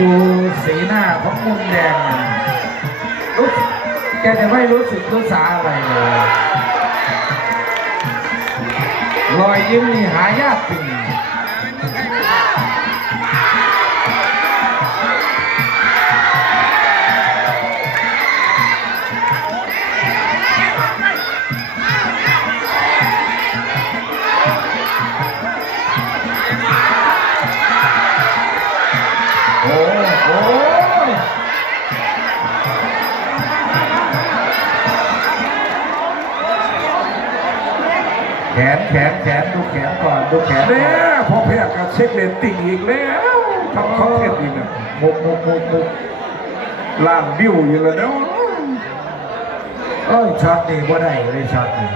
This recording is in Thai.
ดูสีหน้าของมุมแดงรู้แกจะไม่รู้สึกรู้สาอะไรเลยรอยยิ้มนี่หายากจริงโอ้โหแขนดูแขนก่อนดูแขนเนี่ยพอแพ้กับเช็คเรตติ้งอีกแล้วทำคอนเทนต์อีกนะมุกล้านวิวอยู่แล้วเนาะเอ้ยช็อตนี่บ่ได้เลยช็อตนี่